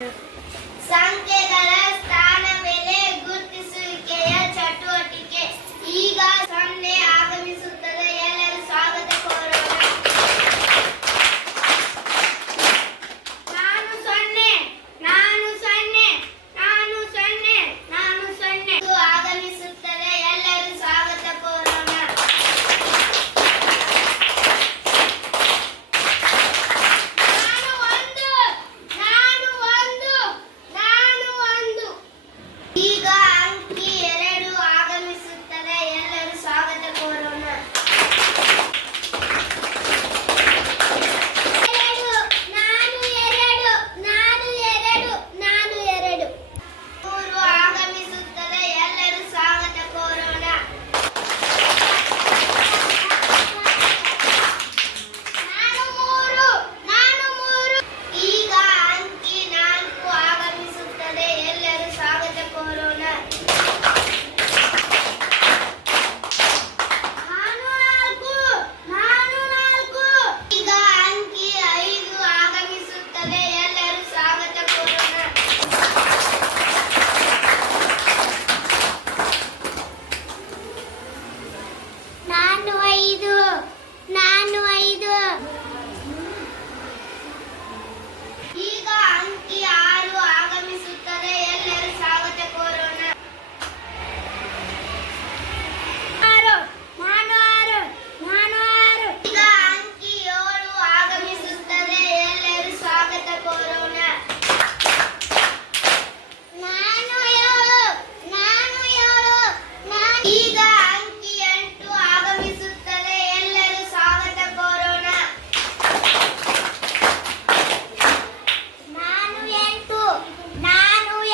ಸಂಖ್ಯೆಗಳ ಸ್ಥಾನ ಬೆಲೆ ಗುರುತಿಸುವಿಕೆಯ ಚಟುವಟಿಕೆ ಈಗ 0 ಆಗಮಿಸುತ್ತದೆ. ಎಲ್ಲರೂ ಸ್ವಾಗತ ಕೋರೋಣ. ನಾನು 0 ನಾನು 0 ನಾನು 0 ನಾನು 0 ಆಗಮಿಸುತ್ತದೆ. ಎಲ್ಲರೂ ಸ್ವಾಗತ ಕೋರೋಣ. ಈಗ ಅಂಕಿ 2 ಆಗಮಿಸುತ್ತದೆ. ಎಲ್ಲರೂ ಸ್ವಾಗತ ಕೋರೋಣ. 2 ನಾನು 2 ನಾನು 2 ನಾನು 2 3 ಆಗಮಿಸುತ್ತದೆ. ಎಲ್ಲರೂ ಸ್ವಾಗತ ಕೋರೋಣ. 3 ನಾನು 3 ಈಗ ಅಂಕಿ 4 ಆಗಮಿಸುತ್ತದೆ. ಎಲ್ಲರೂ ಸ್ವಾಗತ ಕೋರೋಣ. 4 ಈಗ ಅಂಕಿ 5 ಆಗಮಿಸುತ್ತದೆ. ಎಲ್ಲರೂ ಸ್ವಾಗತ ಕೋರೋಣ. 5 ನಾನು 5 ಈಗ ಅಂಕಿ 6 ಆಗಮಿಸುತ್ತದೆ. ಎಲ್ಲರೂ ಸ್ವಾಗತ ಕೋರೋಣ. 6 ನಾನು 6 ಈಗ ಅಂಕಿ 7 ಆಗಮಿಸುತ್ತದೆ. ಎಲ್ಲರೂ ಸ್ವಾಗತ ಕೋರೋಣ. 7 ಈಗ ಅಂಕಿ 8 ಆಗಮಿಸುತ್ತದೆ. ಎಲ್ಲರೂ ಸ್ವಾಗತ ಕೋರೋಣ. 8 9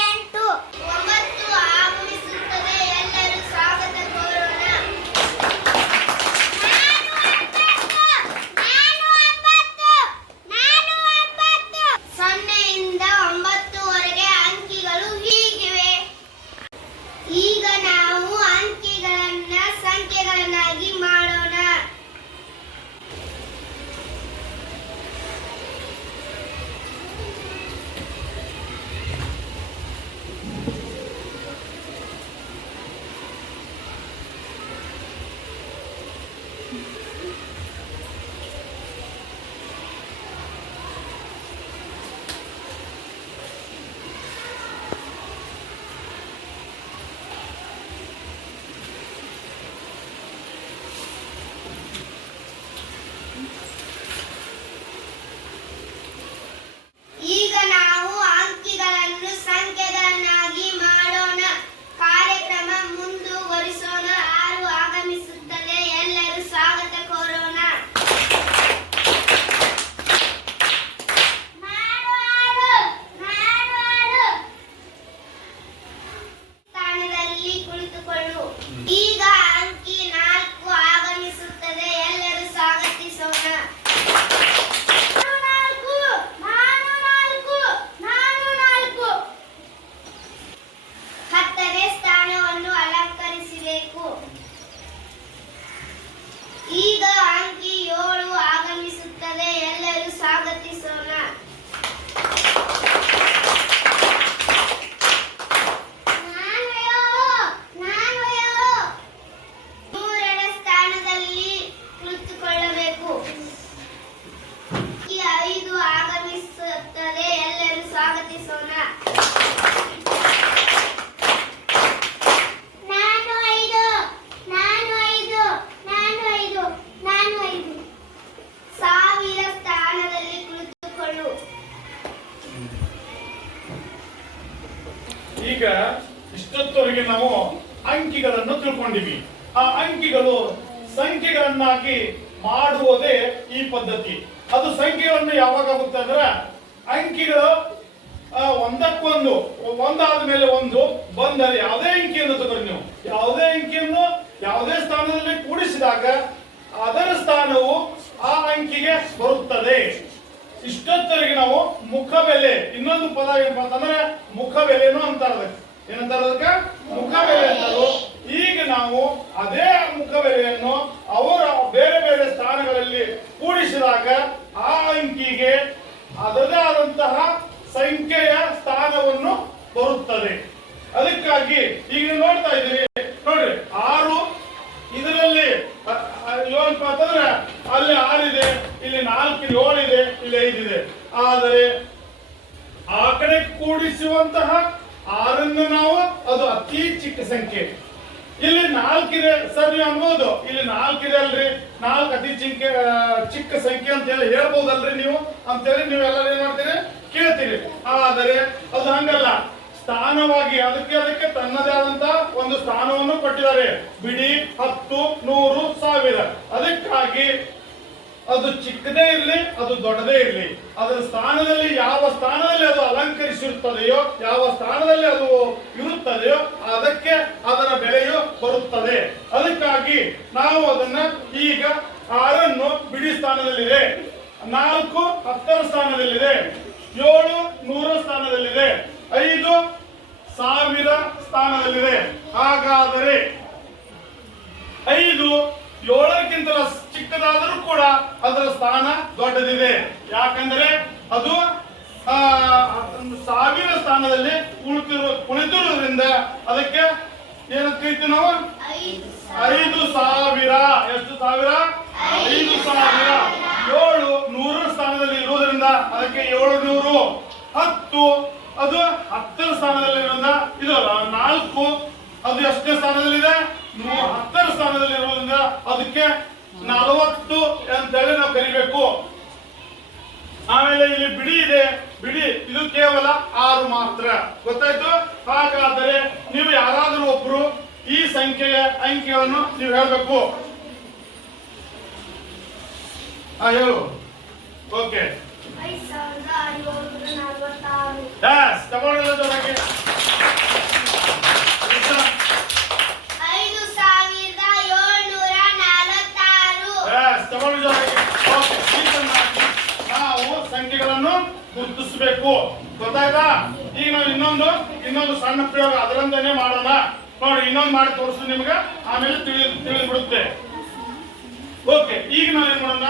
ಆಗಮಿಸುತ್ತದೆ. ಎಲ್ಲರೂ ಸ್ವಾಗತ ಕೋರೋಣ. 0 ಇಂದ 9 ವರೆಗೆ ಅಂಕಿಗಳು ಹೀಗಿವೆ. ಈಗ ನಾವು ಅಂಕಿಗಳನ್ನ ಸಂಖ್ಯೆಗಳನ್ನಾಗಿ ಮಾಡೋಣ. ಈಗ ನಾವು ಅಂಕಿಗಳನ್ನು ಸಂಖ್ಯೆಗಳನ್ನಾಗಿ ಮಾಡೋಣ. ಕಾರ್ಯಕ್ರಮ ಮುಂದುವರಿಸೋಣ. 6 ಆಗಮಿಸುತ್ತದೆ. ಎಲ್ಲರೂ ಸ್ವಾಗತ ಕೋರೋಣ. 6 ಸ್ಥಾನದಲ್ಲಿ ಕುಳಿತುಕೊಳ್ಳು. ಈಗ ಅಂಕಿ 4 ಆಗಮಿಸುತ್ತದೆ. ಎಲ್ಲರೂ ಸ್ವಾಗತಿಸೋಣ. 10ನೇ ಸ್ಥಾನವನ್ನು ಅಲಂಕರಿಸಬೇಕು. ಈಗ ಅಂಕಿ 7 ಆಗಮಿಸುತ್ತದೆ. ಎಲ್ಲರೂ ಸ್ವಾಗತಿಸೋಣ. 3ನೇ ಸ್ಥಾನದಲ್ಲಿ ಕುಳಿತುಕೊಳ್ಳಬೇಕು. ಅಂಕಿ 5 ಆಗಮಿಸುತ್ತದೆ. ಎಲ್ಲರೂ ಸ್ವಾಗತಿಸೋಣ. 1000 ಸ್ಥಾನದಲ್ಲಿ ಕುಳಿತುಕೊಳ್ಳು. ಈಗ ಇಷ್ಟೊತ್ತವರೆಗೆ ನಾವು ಅಂಕಿಗಳನ್ನು ತಿಳ್ಕೊಂಡಿವಿ. ಆ ಅಂಕಿಗಳು ಸಂಖ್ಯೆಗಳನ್ನಾಗಿ ಮಾಡುವುದೇ ಈ ಪದ್ಧತಿ. ಅದು ಸಂಖ್ಯೆಗಳನ್ನು ಯಾವಾಗ ಆಗುತ್ತೆ ಅಂದ್ರೆ ಅಂಕಿಗಳು ಒಂದಕ್ಕೊಂದು ಒಂದಾದ ಮೇಲೆ ಒಂದು ಬಂದರೆ ಯಾವುದೇ ಅಂಕಿಯನ್ನು ತಗೊಳ್ಳಿ ನೀವು. ಯಾವುದೇ ಅಂಕಿಯನ್ನು ಯಾವುದೇ ಸ್ಥಾನದಲ್ಲಿ ಕೂಡಿಸಿದಾಗ ಅದರ ಸ್ಥಾನವು ಆ ಅಂಕಿಗೆ ಬರುತ್ತದೆ. ಇಷ್ಟೊತ್ತವರೆಗೆ ನಾವು ಮುಖಬೆಲೆ ಇನ್ನೊಂದು ಪದ ಏನಪ್ಪ ಅಂತಂದ್ರೆ ಮುಖಬೆಲೆನೂ ಅಂತಾರೆ. ಏನಂತಾರೆ ಅದಕ್ಕೆ? ಮುಖಬೆಲೆ ಅಂತಾರೆ. ಈಗ ನಾವು ಅದೇ ಮುಖಬೆಲೆಯನ್ನು ಅವರ ಬೇರೆ ಬೇರೆ ಸ್ಥಾನಗಳಲ್ಲಿ ಕೂಡಿಸಿದಾಗ ಆ ಅಂಕಿಗೆ ಅದರದೇ ಆದಂತಹ ಸಂಖ್ಯೆಯ ಸ್ಥಾನವನ್ನು ಬರುತ್ತದೆ. ಅದಕ್ಕಾಗಿ ಈಗ ನೀವು ನೋಡ್ತಾ ಇದ್ದೀರಿ ನೋಡ್ರಿ 6 ಇದರಲ್ಲಿ 7 ಅಂತಂದ್ರೆ ಅಲ್ಲಿ 6 ಇದೆ, ಇಲ್ಲಿ 4 7 ಇದೆ, ಇಲ್ಲಿ 5 ಇದೆ. ಆದರೆ ಆ ಕಡೆ ಕೂಡಿಸುವಂತಹ 6 ನಾವು ಅದು ಅತಿ ಚಿಕ್ಕ ಸಂಖ್ಯೆ. ಇಲ್ಲಿ 4 ಇದೆ ಸರ್ ನೀವು ಅನ್ಬೋದು, ಇಲ್ಲಿ 4 ಇದೆ ಅಲ್ರಿ, 4 ಅತಿ ಚಿಕ್ಕ ಸಂಖ್ಯೆ ಅಂತ ಹೇಳಿ ಹೇಳ್ಬೋದಲ್ರಿ ನೀವು ಅಂತೇಳಿ ನೀವೆಲ್ಲರೂ ಏನ್ ಮಾಡ್ತೀರಿ ಕೇಳ್ತೀರಿ. ಆದರೆ ಅದು ಹಂಗಲ್ಲ. ಸ್ಥಾನವಾಗಿ ಅದಕ್ಕೆ ತನ್ನದೇ ಆದಂತ ಒಂದು ಸ್ಥಾನವನ್ನು ಕೊಟ್ಟಿದ್ದಾರೆ. ಬಿಡಿ, 10, 100, 1000. ಅದಕ್ಕಾಗಿ ಅದು ಚಿಕ್ಕದೇ ಇರಲಿ, ಅದು ದೊಡ್ಡದೇ ಇರಲಿ, ಅದರ ಸ್ಥಾನದಲ್ಲಿ ಯಾವ ಸ್ಥಾನದಲ್ಲಿ ಅದು ಅಲಂಕರಿಸಿರುತ್ತದೆಯೋ, ಯಾವ ಸ್ಥಾನದಲ್ಲಿ ಅದು ಇರುತ್ತದೆಯೋ ಅದಕ್ಕೆ ಅದರ ಬೆಲೆಯು ಬರುತ್ತದೆ. ಅದಕ್ಕಾಗಿ ನಾವು ಅದನ್ನ ಈಗ 6 ಬಿಡಿ ಸ್ಥಾನದಲ್ಲಿದೆ, 4 10ರ ಸ್ಥಾನದಲ್ಲಿದೆ, 7 100ರ ಸ್ಥಾನದಲ್ಲಿದೆ, 5 1000 ಸ್ಥಾನದಲ್ಲಿದೆ. ಹಾಗಾದರೆ 5 7ಕ್ಕಿಂತ ಚಿಕ್ಕದಾದರೂ ಕೂಡ ಅದರ ಸ್ಥಾನ ದೊಡ್ಡದಿದೆ. ಯಾಕಂದ್ರೆ ಅದು 1000 ಸ್ಥಾನದಲ್ಲಿ ಕುಳಿತಿರುವುದರಿಂದ ಅದಕ್ಕೆ ಏನಂತ ಕರಿತೀವಿ ನಾವು 5000. ಎಷ್ಟು ಸಾವಿರ? 5000. 7 100ರ ಸ್ಥಾನದಲ್ಲಿ ಇರುವುದರಿಂದ ಅದಕ್ಕೆ 700. 10 ಅದು 10ರ ಸ್ಥಾನದಲ್ಲಿ ಇರೋದ್ರಿಂದ ಇದು 4 ಅದು ಎಷ್ಟನೇ ಸ್ಥಾನದಲ್ಲಿದೆ? 10ರ ಸ್ಥಾನದಲ್ಲಿ ಇರೋದ್ರಿಂದ ಅದಕ್ಕೆ 40 ಅಂತೇಳಿ ನಾವು ಕರಿಬೇಕು. ಆಮೇಲೆ ಇಲ್ಲಿ ಬಿಡಿ ಇದೆ, ಬಿಡಿ ಇದು ಕೇವಲ 6 ಮಾತ್ರ. ಗೊತ್ತಾಯ್ತು? ಹಾಗಾದರೆ ನೀವು ಯಾರಾದರೂ ಒಬ್ರು ಈ ಸಂಖ್ಯೆಯ ಅಂಕಿಗಳನ್ನು ನೀವು ಹೇಳ್ಬೇಕು. ಹೇಳು. ಓಕೆ, 5746. ತಗೊಂಡಿಲ್ಲ ಜೊತೆಗೆ 5746. ತಗೊಂಡು ಜೊತೆಗೆ. ಓಕೆ, ಈ ಚೆನ್ನಾಗಿ ನಾವು ಸಂಖ್ಯೆಗಳನ್ನು ಗುರುತಿಸಬೇಕು. ಗೊತ್ತಾಯ್ತಾ? ಈಗ ನಾವು ಇನ್ನೊಂದು ಸಣ್ಣ ಪ್ರಯೋಗ ಅದರಂತೆನೆ ಮಾಡೋಣ. ನೋಡಿ, ಇನ್ನೊಂದು ಮಾಡಿ ತೋರಿಸ್ತೀನಿ ನಿಮ್ಗೆ, ಆಮೇಲೆ ತಿಳಿದು ಬಿಡುತ್ತೆ. ಓಕೆ, ಈಗ ನಾವು ಏನ್ ಮಾಡೋಣ,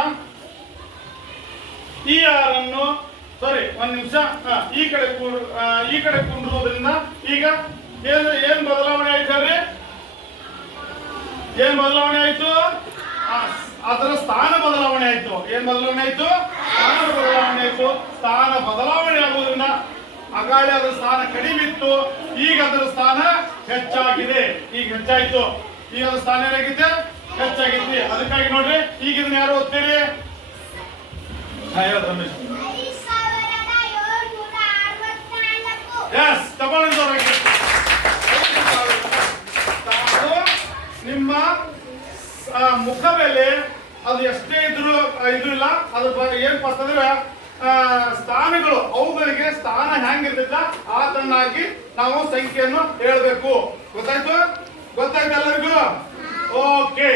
ಈ 6 ಸಾರಿ ಒಂದ್ ನಿಮಿಷ ಈ ಕಡೆ ಕುಂಡ್ರೋದ್ರಿಂದ ಈಗ ಏನ್ ಬದಲಾವಣೆ ಆಯ್ತು? ಏನ್ ಬದಲಾವಣೆ ಆಯ್ತು? ಅದರ ಸ್ಥಾನ ಬದಲಾವಣೆ ಆಯ್ತು. ಏನ್ ಬದಲಾವಣೆ ಆಯ್ತು? ಸ್ಥಾನ ಬದಲಾವಣೆ ಆಯ್ತು. ಸ್ಥಾನ ಬದಲಾವಣೆ ಆಗುವುದರಿಂದ ಅಗಾಳಿ ಅದರ ಸ್ಥಾನ ಕಡಿಮೆ ಇತ್ತು, ಈಗ ಅದರ ಸ್ಥಾನ ಹೆಚ್ಚಾಗಿದೆ. ಈಗ ಹೆಚ್ಚಾಯ್ತು, ಈಗ ಅದರ ಸ್ಥಾನ ಏನಾಗಿದೆ? ಹೆಚ್ಚಾಗಿದೆ. ಅದಕ್ಕಾಗಿ ನೋಡ್ರಿ, ಈಗ ಇದನ್ನ ಯಾರು ಓದ್ತೀರಿ? ಹೇಳೋದು ರಮೇಶ್. ಎಸ್, ತಗೊಂಡಿದ್ದವ್ರಿಗೆ ನಿಮ್ಮ ಮುಖ ಬೆಲೆ ಅದು ಎಷ್ಟೇ ಇದ್ರು ಇದು ಇಲ್ಲ. ಅದ್ರ ಏನ್ ಬರ್ತಂದ್ರೆ ಸ್ಥಾನಗಳು, ಅವುಗಳಿಗೆ ಸ್ಥಾನ ಹೆಂಗಿರ್ತೈತ ಆ ತರನಾಗಿ ನಾವು ಸಂಖ್ಯೆಯನ್ನು ಹೇಳ್ಬೇಕು. ಗೊತ್ತಾಯ್ತು ಎಲ್ಲರಿಗೂ? ಓಕೆ.